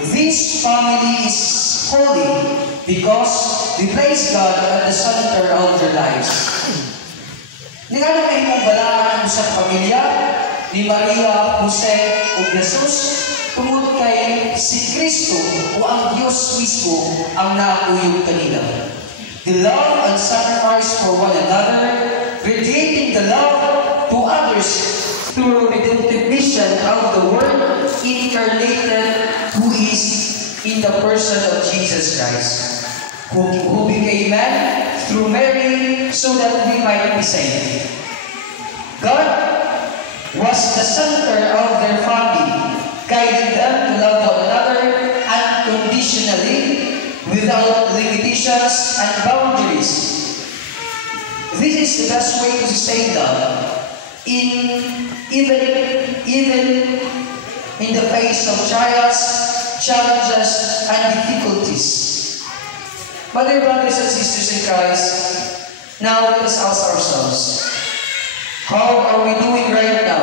This family is holy because they place God at the center of their lives. Hindi nga naman imong balaan sa pamilya ni Maria, Jose, o Jesus, tungod kay si Kristo o ang Diyos mismo ang naakuyog kanila. The love and sacrifice for one another, radiating the love to others through redemptive mission of the Word incarnated who is in the person of Jesus Christ, who became man through Mary so that we might be saved. God was the center of their family, guiding them to love one another unconditionally, without limitations and boundaries. This is the best way to sustain love, even in the face of trials, challenges, and difficulties. My dear brothers and sisters in Christ, now let us ask ourselves, how are we doing right now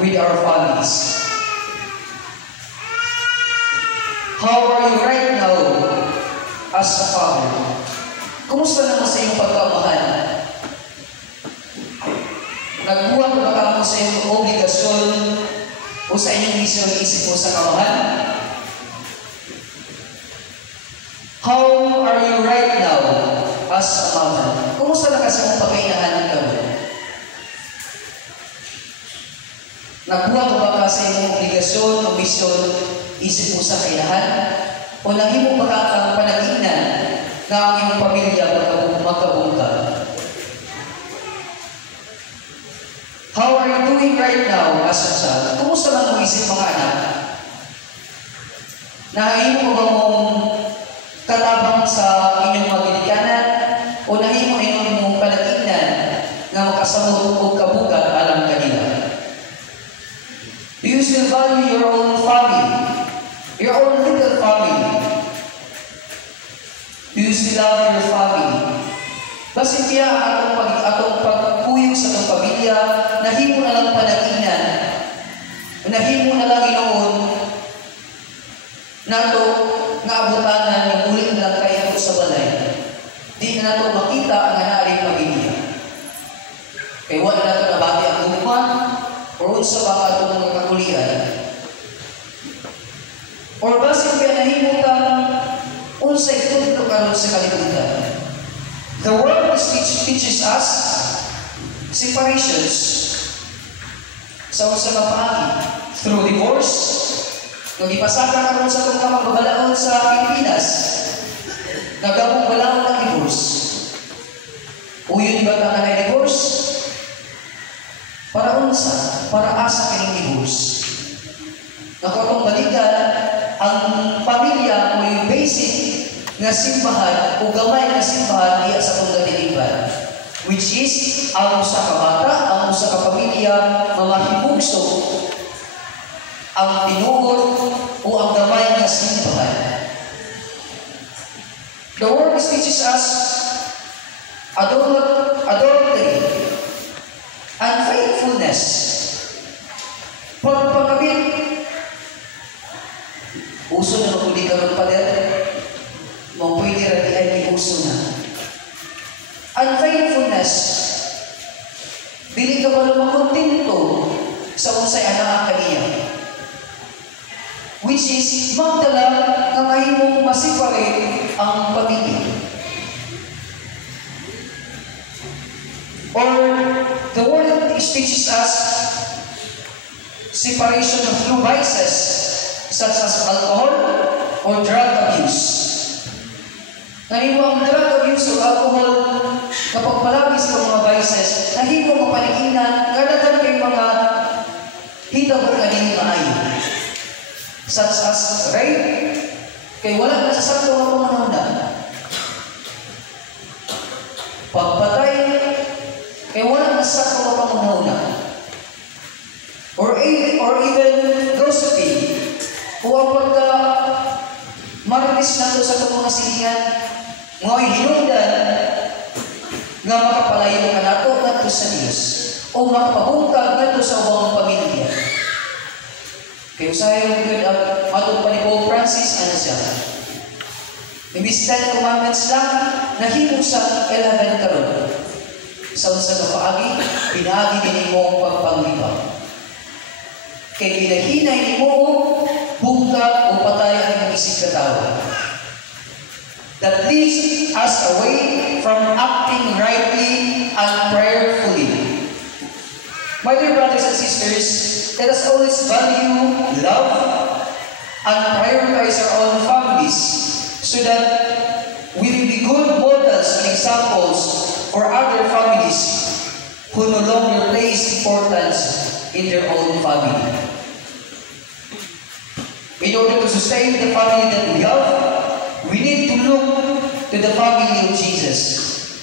with our families? How are you right now as a father? Kumusta naman sa iyong pagkamahal? Nagbuhat ba ka mo sa iyong obligasyon o sa inyong misyon isip mo sa kamahal? How are you right now as a mother? Kumusta na kasi mong pagkainahan ka mo? Nagbuhat ba ka sa iyong obligasyon o misyon isip mo sa kainahan? O nahimo ba ka ang panaginan na ang iyong pamilya magkabungkal? How are you doing right now as a child? Kumusta man mo isip mga anak? Nahimo ba mong katabang sa inyong magilikanan? O nahimo inyong panaginan na makasamot o kabugat alang kanila? Do you still value your own family? Your own little family? Do you still love your family? Basin kaya atong pagkuyog sa itong pamilya, nahimo na lang panaginan, nahimo na lang inoon, nato nga abutanan yung ulit na lang kayo sa balay. Di na nato makita ang naaring pamilya. Kaya wala nato nabati ang guman, o sa baka itong mga kakulian. Or basin kaya nahimo kang unsay tutlo karon sa kalibutan. The world teaches us separations sa usa ka paagi through divorce. Nung ipasaka karon sa itong kamagabalaon sa Pilipinas, nagabong balaon ng divorce. Uyon ba ka na divorce? Para unsa? Para asa kaning divorce. Nakatong balikan ang pamilya o yung basic nga simbahan o gamay nga simbahan iya sa itong gatiliban, which is ang usa ka bata, ang usa ka pamilya mamahimugso ang tinuod o ang gamay nga simbahan. The word teaches us adultery, unfaithfulness, pagpagabit. Uso na kung di ka magpader, mapwede rin ay may uso na. Unfaithfulness, dili ka ba lumakontento sa unsay anak kaniya, which is magdala na mahimong masiparate ang pamilya. Or the word teaches us separation of through vices such as alcohol or drug abuse. Nahimo ang drug abuse o alcohol kapag palagi sa mga vices, nahimo mapaniginan, kadaghan kay mga hitabo nga din maayo. Such as rape, kay wala na sa sakto nga pamanahon. Pagpatay, kay wala na sa sakto nga pamanahon. Or even gossiping, o ang pagka marilis na ito sa itong mga silingan, ngayon hinundan nga makapalayo ka nato nato sa Diyos o makapabungkag nato sa uwang pamilya. Kaya usahay yung good matong pa ni Pope Francis Francis, ano siya? Imbis 10 commandments lang, nahimong sa 11 karon. Sa unsa ka paagi, pinaagi din mo ang pagpanglibang. Kay ginahinay ni mo, bungkag o patay ang isip ka tao. That leads us away from acting rightly and prayerfully. My dear brothers and sisters, let us always value, love, and prioritize our own families so that we will be good models and examples for other families who no longer place importance in their own family. In order to sustain the family that we have, we need to look to the family of Jesus.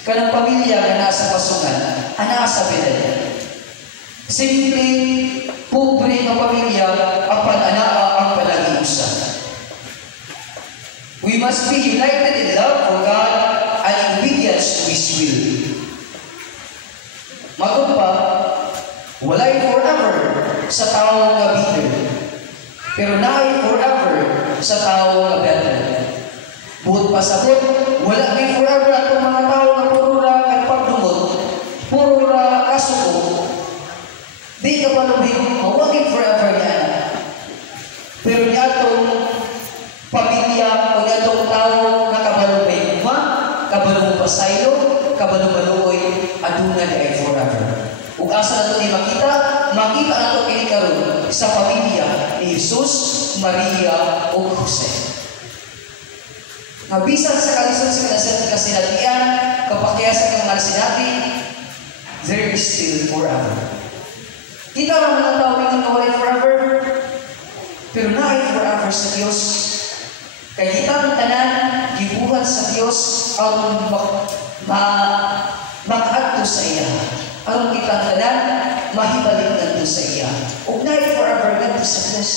Kanang pamilya na nasa pasungan, nasa bidan. Simple, pobre na pamilya, apan anaa ang panagiusan. We must be united in love for God and in obedience to His will. Magumpa, walay forever sa tao nga bitter, pero naay forever sa tao nga better. Buot pasabot, wala may forever atong mga tao nga puro ra kagpagdumot, puro ra kasuko. Di ka pa lumig, mawagin forever niya. Pero niya itong pamilya o niya itong tao na kabalong may uma, kabalong pasaylo, kabalong maluoy, aduna niya ay forever. Kung asa na ito ni makita na ito kinikaroon sa pamilya ni Jesus, Maria o Jose. Nabisan sa kalisod sa kasinatian, kapakiyasan ng mga sinati, there is still forever. Kita lang mga tao yung nawalay forever, pero naay forever sa Diyos. Kaya kita ang tanan, gibuhat sa Diyos, ang mag-adto sa iya. Ang kita ang tanan, mahibalik nandito sa iya. Huwag naay forever nandito sa Diyos.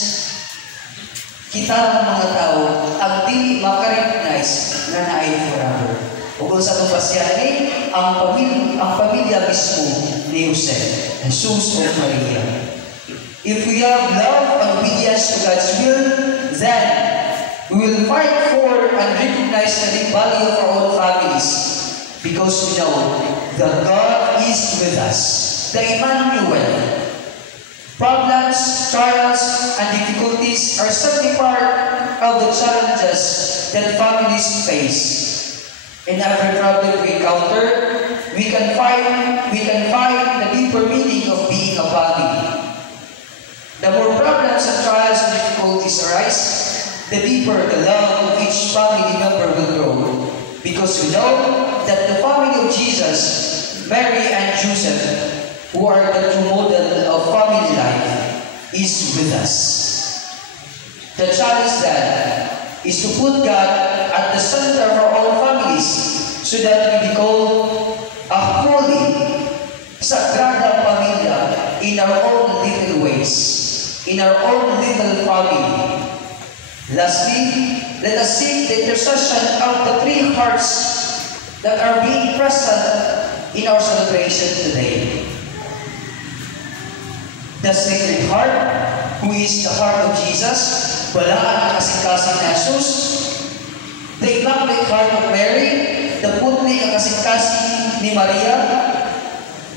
Kita ang mga tao, ang dili makarecognize na naay forever. Kung sa itong pasyan ang pamilya mismo ni Jose, Jesus o Maria. If we have love and obedience to God's will, then we will fight for and recognize the value of our own families because we know that God is with us. The Emmanuel. Problems, trials, and difficulties are certainly part of the challenges that families face. In every problem we encounter, we can find the deeper meaning of being a family. The more problems and trials and difficulties arise, the deeper the love of each family member will grow. Because we know that the family of Jesus, Mary and Joseph, who are the true model of family life, is with us. The challenge then is to put God at the center of our own families so that we become a holy, sagrada pamilya in our own little ways, in our own little family. Lastly, let us seek the intercession of the three hearts that are being present in our celebration today. The Sacred Heart, who is the heart of Jesus, balaan ang kasing-kasing na Jesus. The Immaculate Heart of Mary, the putli ang kasing-kasing ni Maria.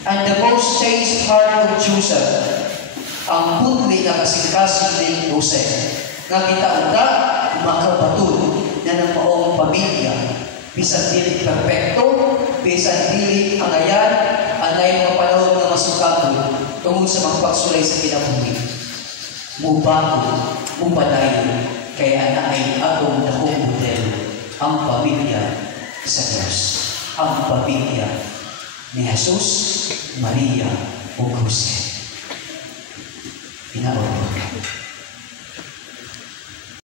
And the most chaste heart of Joseph, ang putli ang kasing-kasing ni Jose. Nga kita-unta, makabatun na ng maong pamilya. Bisan dili perfecto, bisan dili angayan, anay mga panahon na masukado tungkol sa mga pagsulay sa kinabuhi. Mubago, mupadayon, kaya na ay atong dakong model ang pamilya sa Diyos. Ang pamilya ni Jesus, Maria, o Jose. Pinaon.